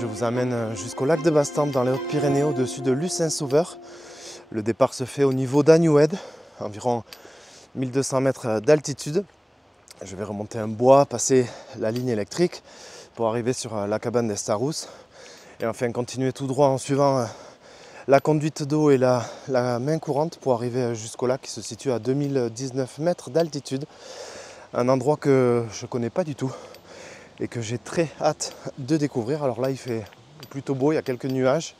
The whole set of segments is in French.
je vous amène jusqu'au lac de Bastampe dans les Hautes-Pyrénées au-dessus de Lucin-Sauveur. Le départ se fait au niveau d'Agnued, environ 1200 mètres d'altitude. Je vais remonter un bois, passer la ligne électrique pour arriver sur la cabane d'Estarousse et enfin continuer tout droit en suivant la conduite d'eau et la main courante pour arriver jusqu'au lac qui se situe à 2019 mètres d'altitude. Un endroit que je ne connais pas du tout et que j'ai très hâte de découvrir. Alors là il fait plutôt beau, il y a quelques nuages.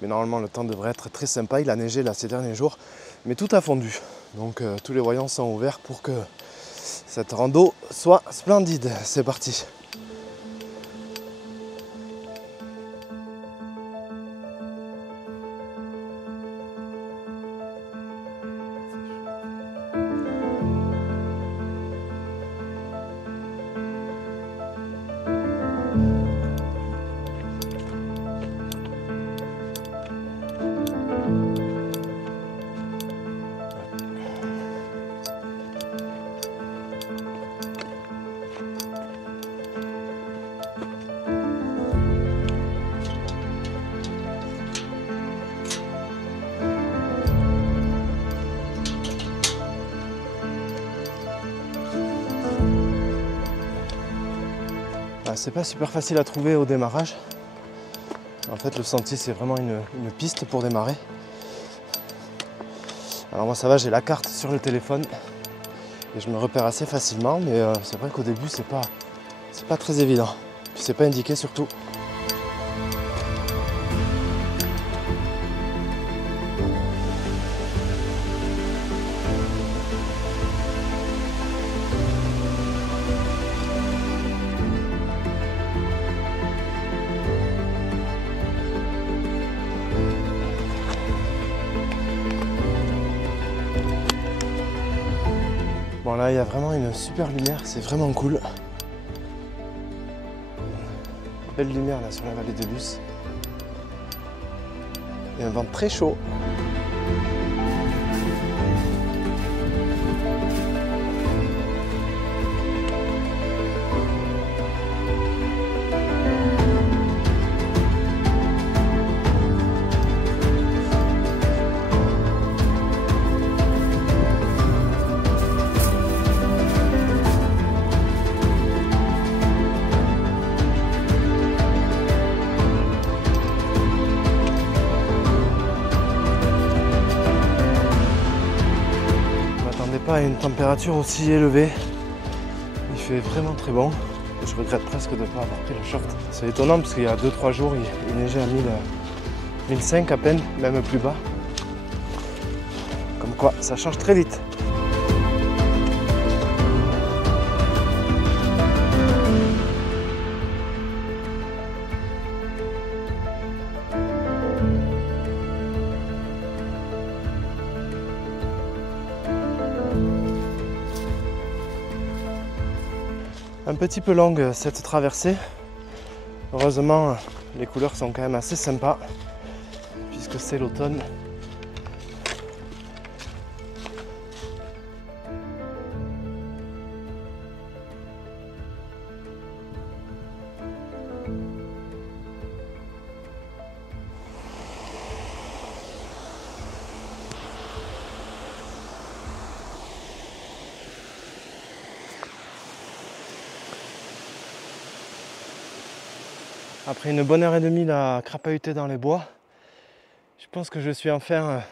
Mais normalement le temps devrait être très sympa. Il a neigé là ces derniers jours, mais tout a fondu. Donc tous les voyants sont ouverts pour que cette rando soit splendide. C'est parti. C'est pas super facile à trouver au démarrage. En fait le sentier c'est vraiment une piste pour démarrer. Alors moi ça va, j'ai la carte sur le téléphone et je me repère assez facilement, mais c'est vrai qu'au début c'est pas très évident. Puis c'est pas indiqué surtout. Bon là il y a vraiment une super lumière, c'est vraiment cool. Belle lumière là sur la vallée de Luce. Et un vent très chaud. À une température aussi élevée, il fait vraiment très bon. Je regrette presque de ne pas avoir pris le short. C'est étonnant parce qu'il y a 2-3 jours il neigeait à 1005 à peine, même plus bas. Comme quoi ça change très vite. Un petit peu longue cette traversée. Heureusement, les couleurs sont quand même assez sympas puisque c'est l'automne. Après une bonne heure et demie à crapahuter dans les bois, je pense que je suis enfin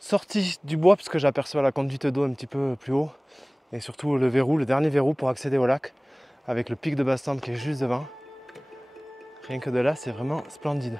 sorti du bois puisque j'aperçois la conduite d'eau un petit peu plus haut et surtout le verrou, le dernier verrou pour accéder au lac avec le pic de Bastampe qui est juste devant. Rien que de là, c'est vraiment splendide.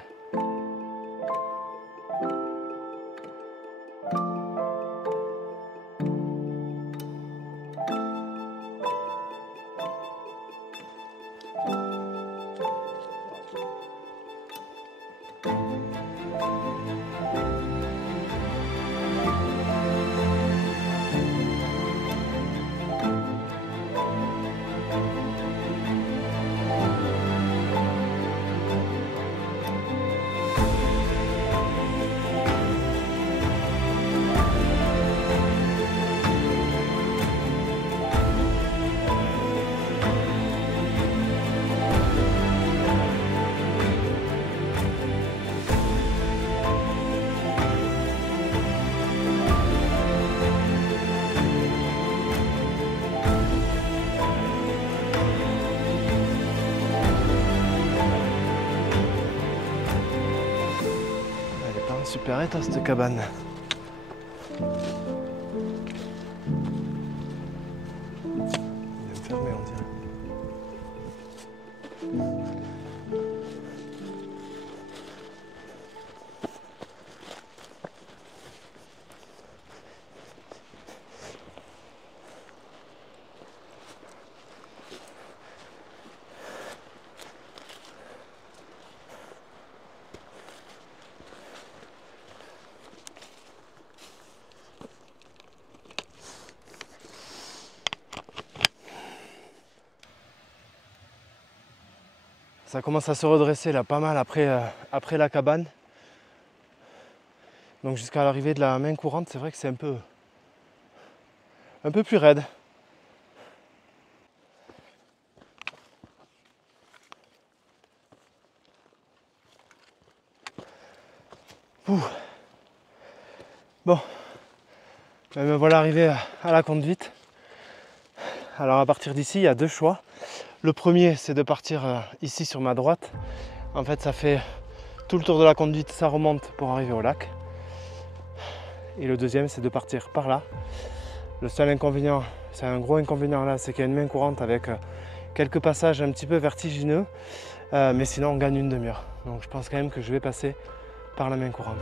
super état cette cabane. Il est fermé on dirait. Ça commence à se redresser là pas mal après la cabane. Donc jusqu'à l'arrivée de la main courante, c'est vrai que c'est un peu plus raide. Ouh. Bon, me voilà arrivé à la conduite. Alors à partir d'ici, il y a deux choix. Le premier, c'est de partir ici sur ma droite. En fait, ça fait tout le tour de la conduite, ça remonte pour arriver au lac. Et le deuxième, c'est de partir par là. Le seul inconvénient, c'est un gros inconvénient là, c'est qu'il y a une main courante avec quelques passages un petit peu vertigineux. Mais sinon, on gagne une demi-heure. Donc je pense quand même que je vais passer par la main courante.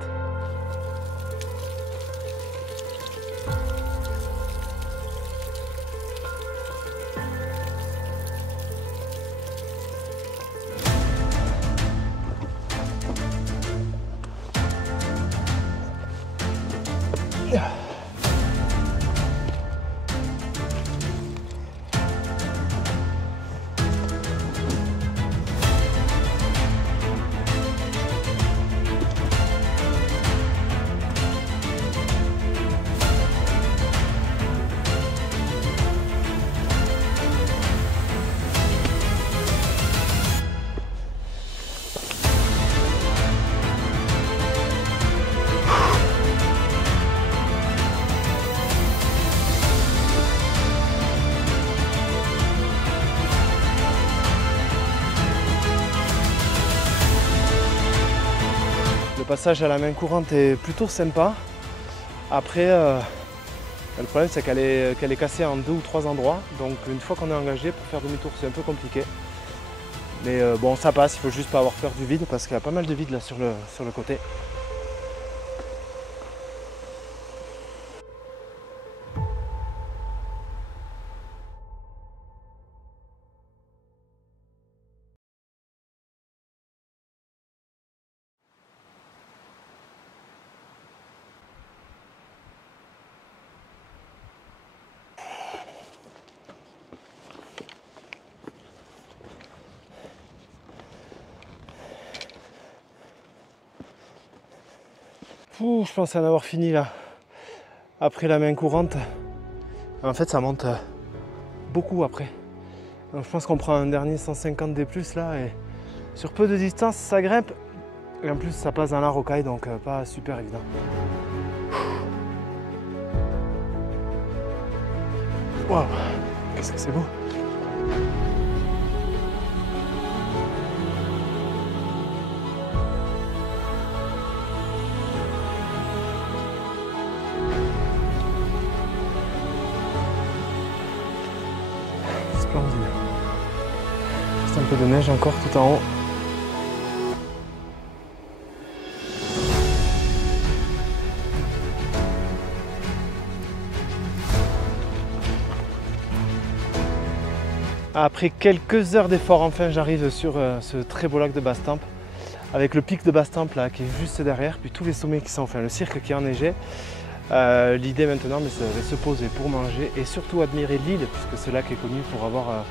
Le passage à la main courante est plutôt sympa. Après, le problème c'est qu'elle est cassée en 2 ou 3 endroits. Donc une fois qu'on est engagé, pour faire demi-tour c'est un peu compliqué. Mais bon, ça passe, il faut juste pas avoir peur du vide parce qu'il y a pas mal de vide là sur le côté. Je pensais en avoir fini là, après la main courante. En fait ça monte beaucoup après. Donc je pense qu'on prend un dernier 150 D+, là, et sur peu de distance ça grimpe. Et en plus ça passe dans la rocaille, donc pas super évident. Waouh, qu'est-ce que c'est beau! Splendide. Juste un peu de neige encore tout en haut. Après quelques heures d'effort, enfin j'arrive sur ce très beau lac de Bastampe, avec le pic de Bastampe là qui est juste derrière, puis tous les sommets qui sont, enfin le cirque qui est enneigé. L'idée maintenant, c'est de se poser pour manger et surtout admirer l'île, puisque ce lac est connu pour avoir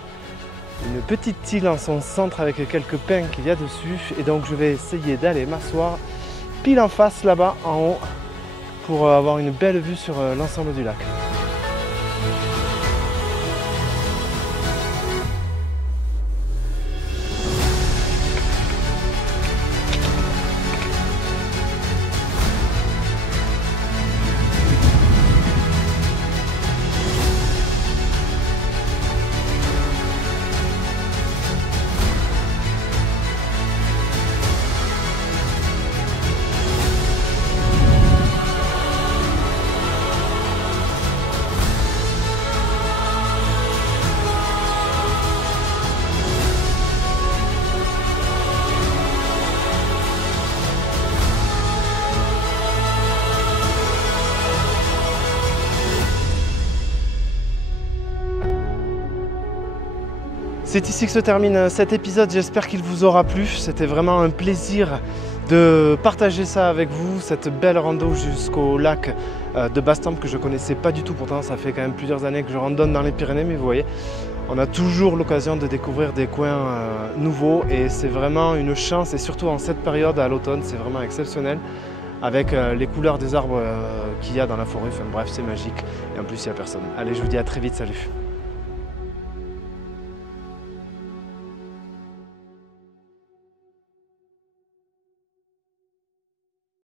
une petite île en son centre avec quelques pins qu'il y a dessus. Et donc je vais essayer d'aller m'asseoir pile en face là-bas en haut pour avoir une belle vue sur l'ensemble du lac. C'est ici que se termine cet épisode, j'espère qu'il vous aura plu. C'était vraiment un plaisir de partager ça avec vous, cette belle rando jusqu'au lac de Bastemps que je connaissais pas du tout. Pourtant ça fait quand même plusieurs années que je randonne dans les Pyrénées, mais vous voyez, on a toujours l'occasion de découvrir des coins nouveaux et c'est vraiment une chance, et surtout en cette période à l'automne, c'est vraiment exceptionnel avec les couleurs des arbres qu'il y a dans la forêt. Enfin bref, c'est magique et en plus il n'y a personne. Allez, je vous dis à très vite, salut.